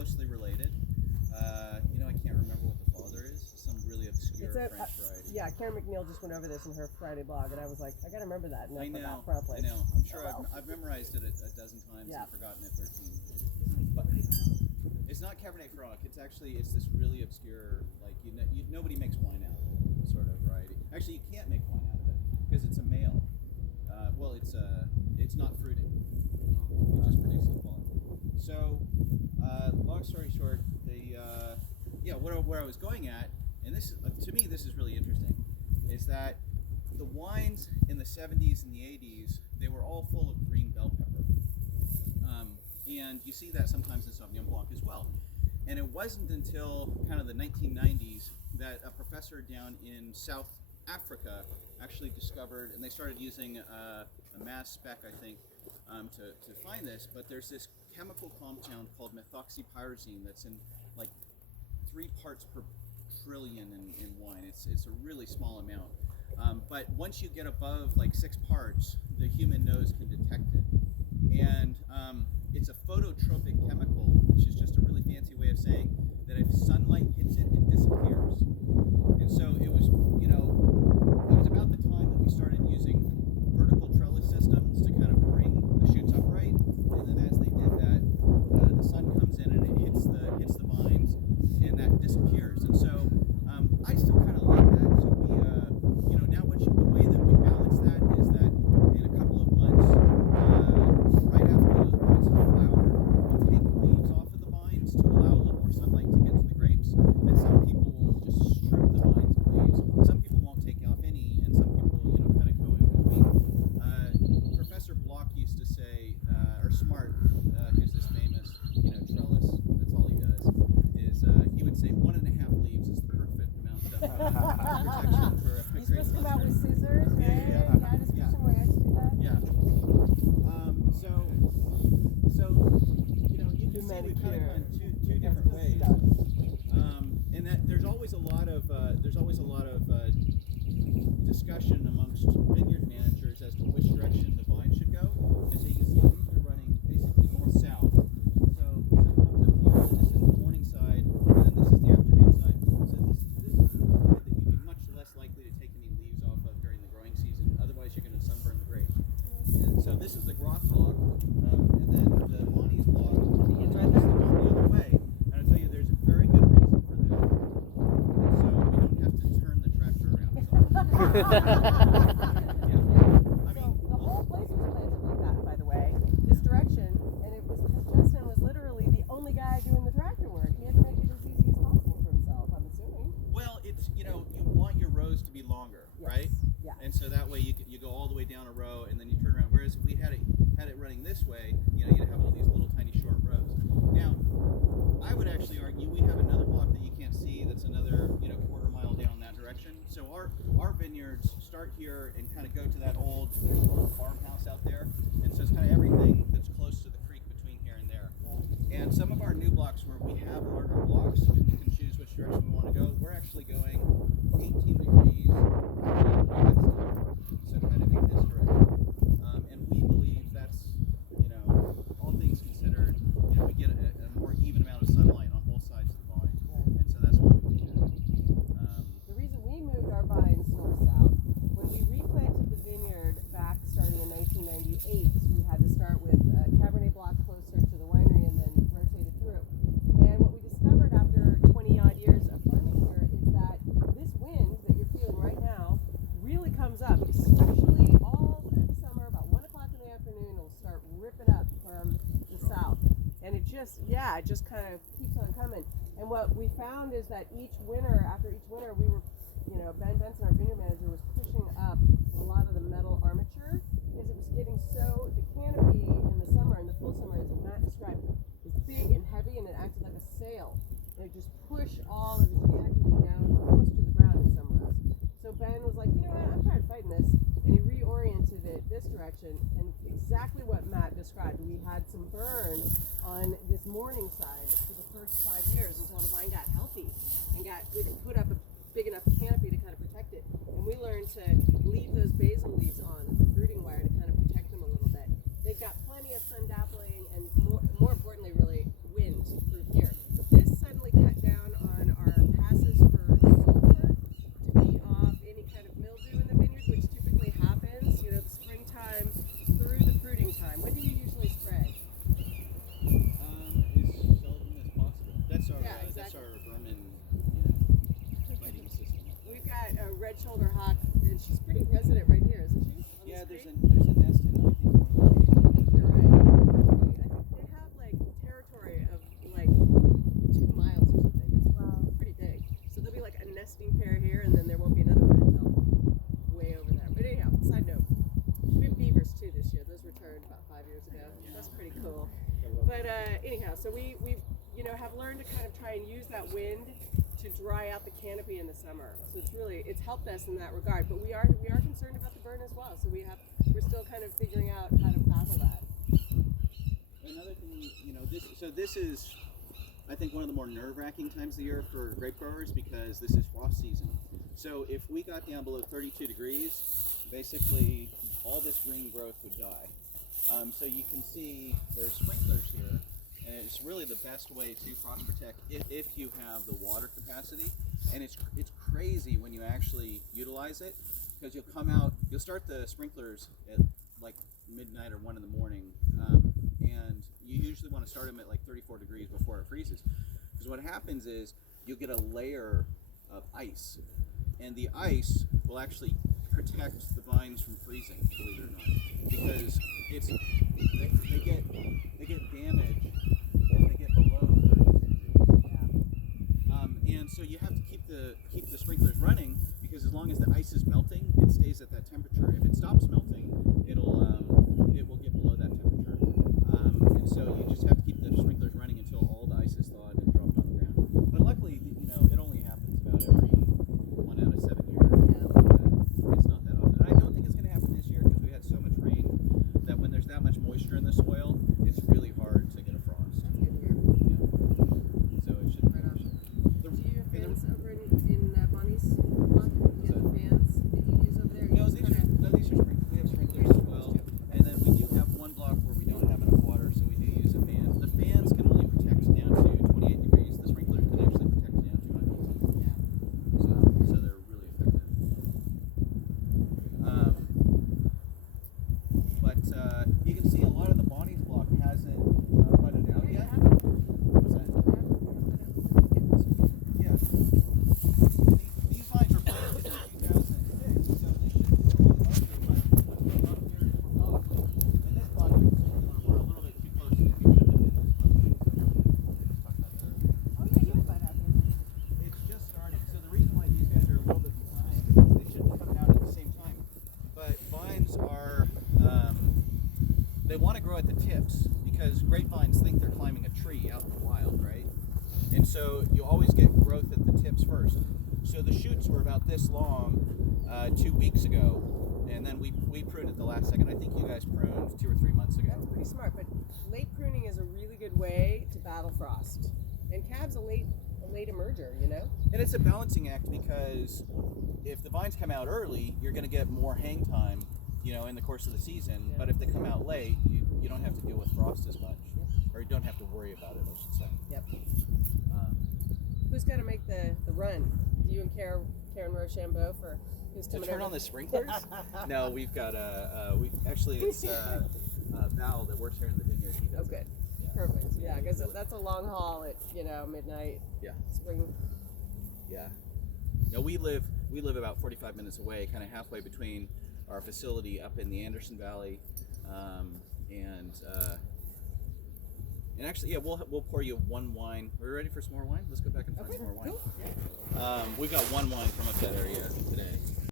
closely related. I can't remember what the father is. Some really obscure French variety. Yeah, Karen McNeil just went over this in her Friday blog, and I was like, I gotta remember that. And I know. Forgot promptly. I know. I'm sure I've memorized it a dozen times and forgotten it 13. But it's not Cabernet Franc. It's this really obscure, like nobody makes wine out of it sort of variety. Actually, you can't make wine out of it because it's a male. It's not fruiting. It just produces pollen. So, long story short, where I was going at, and this to me this is really interesting, is that the wines in the 70s and the 80s, they were all full of green bell pepper, and you see that sometimes in Sauvignon Blanc as well. And it wasn't until kind of the 1990s that a professor down in South Africa actually discovered, and they started using a mass spec, I think, to find this. But there's this chemical compound called methoxypyrazine that's in like 3 parts per trillion in wine. It's a really small amount. But once you get above like 6 parts, the human nose can detect it. And it's a phototropic chemical, which is just a really fancy way of saying that if sunlight hits it, it disappears. And so it was about the time that we started using vertical trellis systems to kind of bring the shoots upright. And then as they did that, the sun comes in and it hits the vines, and that disappears. And so I still kind of like that. So we, now the way that we balance that is that in a couple of months, right after the vines have flowered, we'll take leaves off of the vines to allow a little more sunlight to get to the grapes. And some people will just strip the vines of leaves. Some people won't take off any, and some people, kind of go in between. Professor Block used to say, or Smart, who's this famous, trellis, that's all he does, is he would say 1.5 leaves is the perfect amount of protection for a You're grape supposed to come out cluster. with scissors, right? Yeah, description where I actually do that. Yeah. You can see we've kind of gone two different ways. And that there's always a lot of discussion amongst vineyard managers as to which direction the vine should go. And so you can see these are running basically north-south. So the sun comes up here, this is the morning side, and then this is the afternoon side. So this is the side that you'd be much less likely to take any leaves off of during the growing season. Otherwise, you're going to sunburn the grapes. And so this is the Groth log, and then the Bonnie's log is the other way. And I'll tell you, there's a very good reason for that. And so we don't have to turn the tractor around so much. The whole place was planted like that, by the way, this direction, and it was because Justin was literally the only guy doing the tractor work. He had to make it as easy as possible for himself, I'm assuming. Well, it's, you want your rows to be longer, right? Yeah. And so that way you go all the way down a row and then you turn around. Whereas if we had it running this way, you'd have all these little tiny short rows. Now, I would actually argue we have another block that you can't see that's another, quarter mile down that direction. So our vineyards start here and kind of go to that there's a little farmhouse out there. And so it's kind of everything that's close to the creek between here and there. And some of our new blocks where we have larger blocks and we can choose which direction we want to go, we're actually going 18 degrees west. So kind of in this direction. And we believe that's, all things considered, we get a more even amount of sunlight on both sides of the vine. And so that's why we do that. The reason we moved our vines north-south, when we replanted the vineyard back starting in 1998, we had to start with Cabernet block closer to the winery and then rotated through. And what we discovered after 20-odd years of farming here is that this wind that you're feeling right now really comes up, especially all through the summer. About 1 o'clock in the afternoon, it'll start ripping up from the south. And it just kind of keeps on coming. And what we found is that after each winter, we were, Ben Benson, our vineyard manager, was pushing up a lot of the metal armature because it was getting the canopy in the summer, in the full summer, as Matt described, is big and heavy, and it acted like a sail. And it just pushed all of the canopy down almost to the ground in some rows. So Ben was like, I'm tired of fighting this, and he reoriented it this direction, and exactly what Matt described. We had some burn on this morning side for the first 5 years until the vine got healthy and we could put up a big enough canopy to kind of protect it. And we learned to leave those basil leaves on the fruiting wire to kind of protect them a little bit. They've got plenty of sun dappling and more importantly, really wind through here. red shoulder hawk, and she's pretty resident right here, isn't she? On Yeah, this there's creek? a nest in I think one of those trees. I think you're right. I think they have like territory of like 2 miles or something. It's pretty big. So there'll be like a nesting pair here, and then there won't be another one until way over there. But anyhow, side note, we have beavers too this year. Those returned about 5 years ago. That's pretty cool. But anyhow, so we have learned to kind of try and use that wind to dry out the canopy in the summer. So it's helped us in that regard. But we are concerned about the burn as well. So we're still kind of figuring out how to battle that. Another thing, this is, I think, one of the more nerve-wracking times of the year for grape growers because this is frost season. So if we got down below 32 degrees, basically all this green growth would die. So you can see there's sprinklers here, and it's really the best way to frost protect if you have the water capacity. And it's crazy when you actually utilize it because you'll start the sprinklers at like midnight or 1 in the morning, and you usually want to start them at like 34 degrees before it freezes. Because what happens is you'll get a layer of ice, and the ice will actually protect the vines from freezing, believe it or not, because they get damaged if they get below 32 degrees. And so you have to keep the sprinklers running because as long as the ice is melting, it stays at that temperature. If it stops melting, it will get below that temperature. And so you just have to keep the sprinklers running until all the ice is thawed and dropped on the ground. But luckily, it only happens about every 1 out of 7 years. It's not that often. And I don't think it's going to happen this year because we had so much rain that when there's that much moisture in the soil, it's really hard to get a frost. That's good to hear. Yeah. So it shouldn't. Right on. The, Do you have and fans over in Bonnie's pond? Do you have fans that you use over there? No, these are sprinklers. We have sprinklers as well. And then we do have one block where we don't have enough water, so we do use a fan. The fans can only protect down to 28 degrees. The sprinklers can actually protect down to about 18. Yeah. So they're really effective. But you can see a lot of the Bonnie's block hasn't budded out Yeah, you yet. have it. What's that? Yeah. These vines were planted in 2006, so they should be a lot larger, but what's going on here is we're probably, in this block in particular, we're a little bit too close to, we should have been this close. We just talked about that earlier. Oh yeah, you have bud out here. It's just starting, so the reason why these guys are a little bit behind, they should be coming out at the same time. But vines are, they want to grow at the tips because grapevines think they're climbing a tree out in the wild, right? And so you always get growth at the tips first. So the shoots were about this long 2 weeks ago, and then we pruned at the last second. I think you guys pruned 2 or 3 months ago. That's pretty smart, but late pruning is a really good way to battle frost. And cab's a late emerger, And it's a balancing act because if the vines come out early, you're going to get more hang time, in the course of the season. Yeah. But if they come out late, you don't have to deal with frost as much, or you don't have to worry about it, I should say. Yep. Who's got to make the run? Do you and Karen Rochambeau for who's To coming turn over? on the sprinklers? No, we've got it's Val that works here in the vineyard. He Oh, does good. it. Yeah. Perfect. Yeah, because that's a long haul at midnight. Yeah. Spring. Yeah. No, we live about 45 minutes away, kind of halfway between our facility up in the Anderson Valley, and actually, yeah, we'll pour you one wine. Are we ready for some more wine? Let's go back and find some more wine. Cool. Yeah. We've got one wine from up that area today.